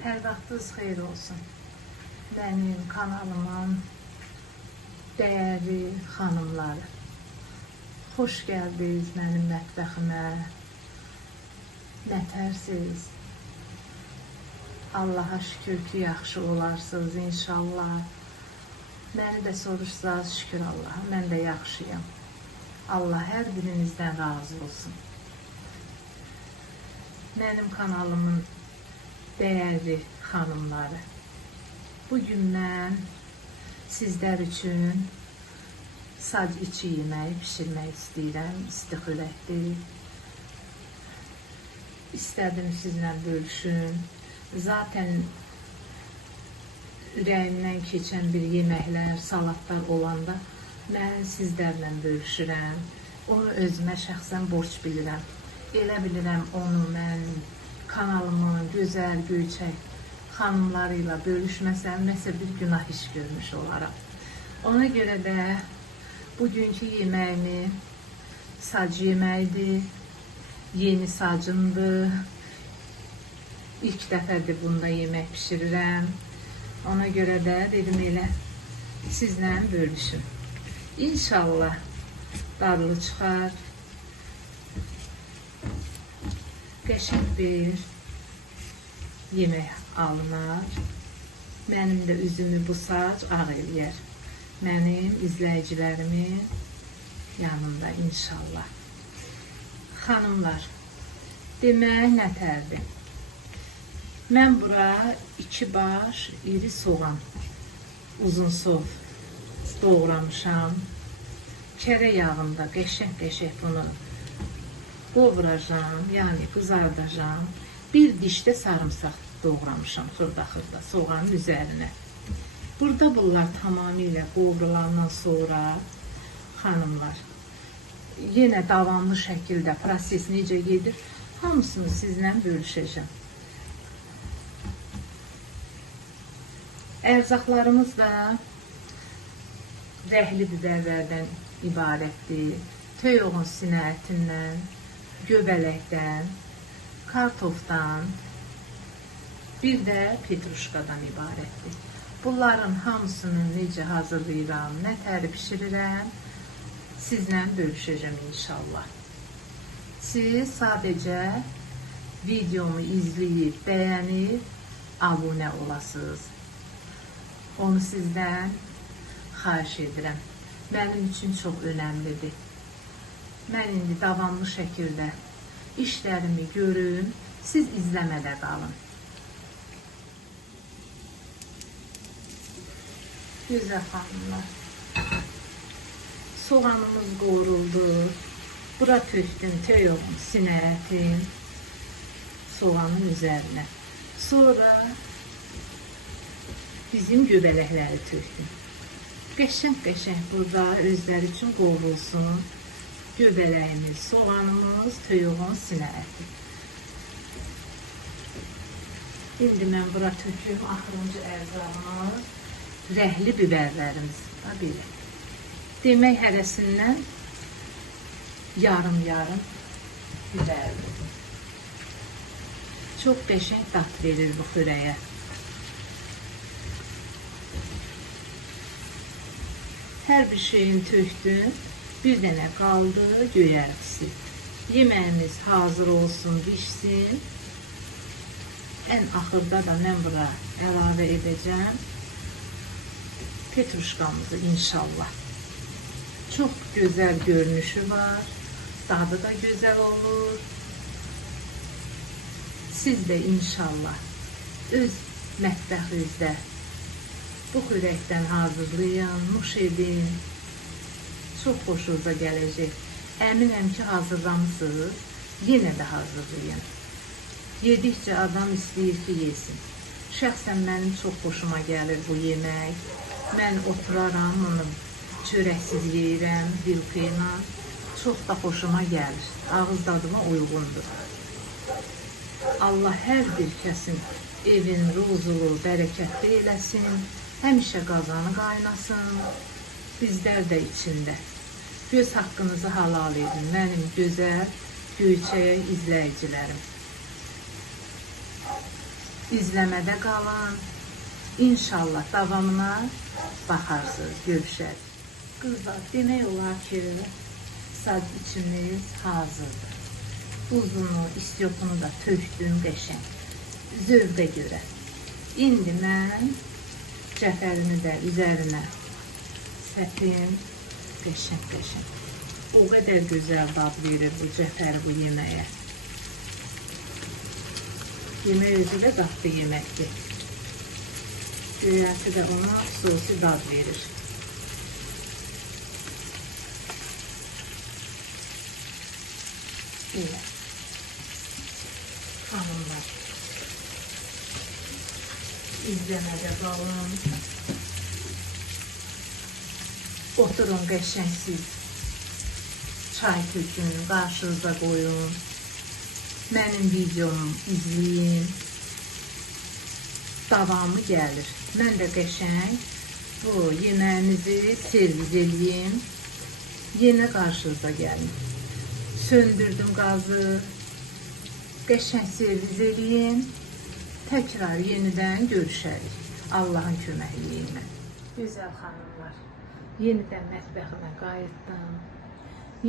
Hər vaxtınız xeyir olsun. Mənim kanalımın dəyərli xanımları. Xoş gəldiniz mənim mətbəximə. Nətərsiz? Allaha şükür ki, yaxşı olarsınız inşallah. Məni də soruşsaz, şükür Allaha, mən də yaxşıyam. Allah hər birinizdən razı olsun. Mənim kanalımın dəyərli xanımları. Bugün mən sizlər üçün sac içi yeməyi pişirmək istəyirəm. İsti xörəkdir. İstədim sizlə bölüşüm. Zaten ürəyimdən keçən bir yeməklər, salatlar olanda mən sizlərlə bölüşürəm. Onu özümə şəxsən borc bilirəm. Elə bilirəm onu mən kanalımın gözəl, göyçək xanımlarıyla bölüşməsəm, nəsə bir günah iş görmüş olaram. Ona görə də bugünkü yeməyimi sac yeməyidir, yeni sacımdır. İlk dəfədir bunda yemək pişirirəm. Ona görə də dedim elə sizlə bölüşüm. İnşallah dadlı çıxar. Qəşəng bir yemək alınar. Mənim də üzümü bu sac ağ eləyər. Mənim izləyicilərimin yanında inşallah. Xanımlar, demək nətərdir? Mən bura 2 baş iri soğan, uzun sov doğramışam. Kərə yağında qəşəng bunu qovuracam, yəni qızardacam. Bir dişdə sarımsaq doğramışam xırda soğanın üzərinə. Burada bunlar tamamilə qovrulandan sonra xanımlar, yenə davamlı şəkildə proses necə gedir, hamısını sizlə bölüşəcəm. Ərzaqlarımız da rəhli biberlərdən ibarətdir. Toyuğun sinə ətindən, göbələkdən, kartofdan, bir də petruşkadan ibarətdir. Bunların hamısını necə hazırlayıram, nətəri pişirirəm, sizlə bölüşəcəm inşallah. Siz sadəcə videomu izləyib, bəyənib, abunə olasınız. Onu sizdən xahiş edirəm. Mənim üçün çox önəmlidir. Mən indi davamlı şəkildə işlərimi görüm, siz izləmədə qalın. Gözəl xanımlar, soğanımız qovruldu. Bura tökdüm toyuğun sinə ətin soğanın üzərinə. Sonra bizim göbələkləri tökdüm. Qəşəng burada özləri üçün qovrulsun. Göbələyimiz, soğanımız, toyuğun sinə əti. İndi mən bura töküyorum axırıncı ərzağımız, rəhli biberlərimiz. Belə. Demək hərəsindən yarım biberdir. Çox qəşəng dad verir bu xörəyə. Hər bir şeyini tökdüm. Bir dənə qaldı göyərtisi. Yeməyimiz hazır olsun, pişsin. Ən axırda da mən bura əlavə edəcəm petruşkamızı inşallah. Çox gözəl görünüşü var, dadı da gözəl olur. Siz də inşallah öz mətbəxinizdə bu xörəkdən hazırlayın, nuş edin. Çox xoşunuza gələcək. Əminəm ki, hazırlamışsınız, yenə də hazırlayın. Yedikcə adam istəyir ki, yesin. Şəxsən mənim çox xoşuma gəlir bu yemək. Mən oturaram, onu çörəksiz yeyirəm, vilkayla. Çox da xoşuma gəlir. Ağız dadıma uyğundur. Allah hər bir kəsin evin ruzulu, bərəkətli eləsin. Həmişə qazanı qaynasın. Bizlər də içində. Göz haqqınızı halal edin, mənim gözəl, göyçək izləyicilərim. İzləmədə qalın. İnşallah davamına baxarsınız, görüşərik. Qızlar, demək olar ki, saç içimiz hazırdır. Buzunu, istiyoxunu da tökdüm qəşəng. Zövqə görə. İndi mən cəfərini də üzərinə səpim. Qəşəng. O qədər gözəl dad verir bu cəfər bu yeməyə. Yemək özü də dadlı yeməkdir. Göyərti də ona xüsusi dad verir. Belə. Xanımlar. İzləmədə qalın. Oturun qəşəngsiz. Çay tökün, qarşınıza qoyun. Mənim videomu izləyin. Davamı gəlir. Mən də qəşəng bu yeməyinizi servis edeyim. Yenə qarşınıza gəlin. Söndürdüm qazı. Qəşəng servis edeyim. Təkrar yenidən görüşərik. Allahın köməkliyi ilə. Gözəl xanımlar, yenidən mətbəximə qayıtdım.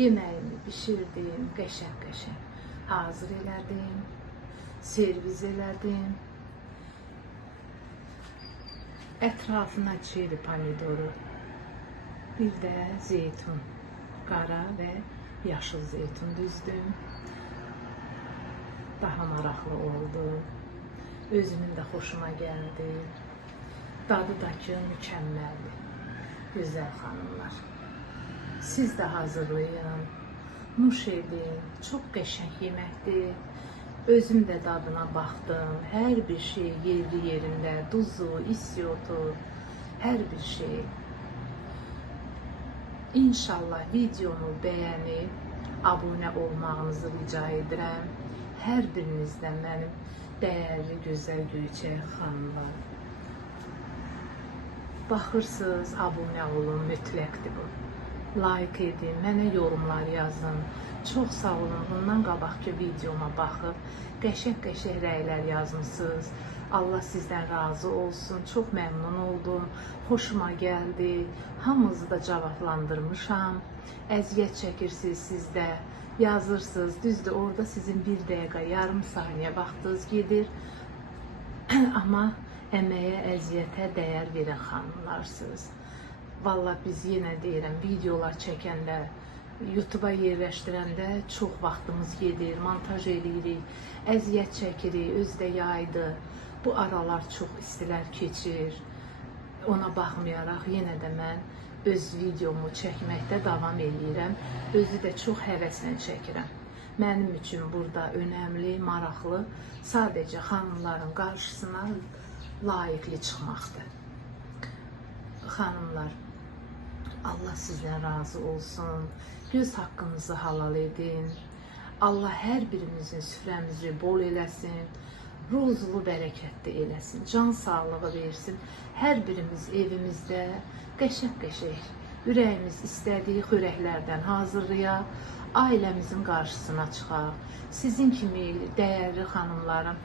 Yeməyimi bişirdim, qəşəng hazır elədim. Servis elədim. Ətrafına çeri pomidoru, bir də zeytun, qara və yaşıl zeytun düzdüm. Daha maraqlı oldu. Özümün də xoşuma gəldi. Dadı da ki, mükəmməldir. Gözəl xanımlar. Siz də hazırlayın. Nuş edin. Çox qəşəng yeməkdir. Özüm də dadına baxdım. Hər bir şey yerli yerində. Duzu, istiyotu, hər bir şey. İnşallah videomu bəyənib, abunə olmağınızı rica edirəm. Hər birinizdən mənim dəyərli, gözəl göyçək xanımlar. Baxırsınız, abunə olun, mütləqdir bu. Like edin, mənə yorumlar yazın. Çox sağ olun, bundan qabaqki videoma baxıb, qəşəng rəylər yazmışsınız. Allah sizdən razı olsun, çox məmnun oldum, xoşuma gəldi. Hamınızı da cavablandırmışam. Əziyyət çəkirsiniz siz də, yazırsınız. Düzdür, orada sizin 1 dəqiqə, yarım saniyə vaxtınız gedir. Amma əməyə, əziyyətə dəyər verən xanımlarsınız. Vallahi biz yenə deyirəm, videolar çəkəndə, YouTube'a yerləşdirəndə çox vaxtımız gedir, montaj edirik, əziyyət çəkirik, özdə yaydır. Bu aralar çox istilər keçir. Ona baxmayaraq yenə də mən öz videomu çəkməkdə davam edirəm. Özü də çox həvəslə çəkirəm. Mənim üçün burada önəmli, maraqlı sadəcə xanımların qarşısına layiqli çıxmaqdır. Xanımlar, Allah sizdən razı olsun. Göz haqqınızı halal edin. Allah hər birimizin süfrəmizi bol eləsin. Ruzlu, bərəkətli eləsin. Can sağlığı versin. Hər birimiz evimizdə qəşəng, ürəyimiz istədiyi xörəklərdən hazırlayaq. Ailəmizin qarşısına çıxaq. Sizin kimi dəyərli xanımlarım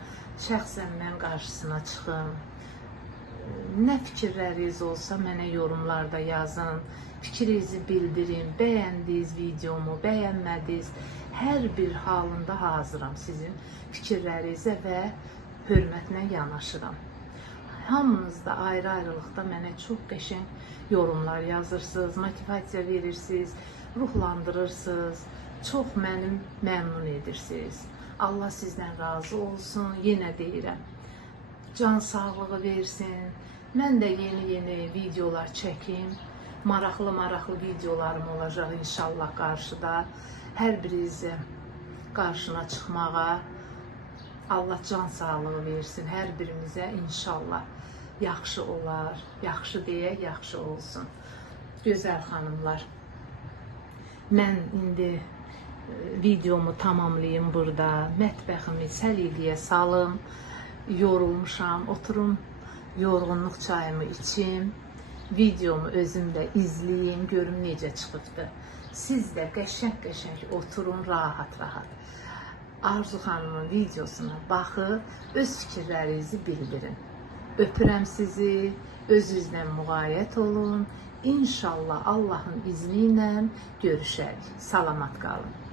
şəxsən mən qarşısına çıxım. Nə fikirləriniz olsa mənə yorumlarda yazın. Fikrinizi bildirin. Bəyəndiniz videomu, bəyənmədiniz. Hər bir halında hazıram sizin fikirlərinizə və hörmətlə yanaşıram. Hamınız da ayrı-ayrılıqda mənə çox qəşəng yorumlar yazırsınız, motivasiya verirsiniz, ruhlandırırsınız. Çox mənim məmnun edirsiniz. Allah sizdən razı olsun. Yenə deyirəm, can sağlığı versin. Mən də yeni videolar çəkim. Maraqlı videolarım olacaq inşallah qarşıda. Hər birinizə qarşına çıxmağa Allah can sağlığı versin. Hər birimizə inşallah yaxşı olar. Yaxşı deyə yaxşı olsun. Gözəl xanımlar, mən indi videomu tamamlayım burada. Mətbəximi səliqəyə salım. Yorulmuşam. Oturum, yorğunluq çayımı içim. Videomu özüm də izləyim. Görüm necə çıxıbdır. Siz də qəşəng oturun, rahat. Arzu xanımın videosuna baxıb öz fikirlərinizi bildirin. Öpürəm sizi, özünüzlə müğayət olun. İnşallah Allahın izni ilə görüşərik. Salamat qalın.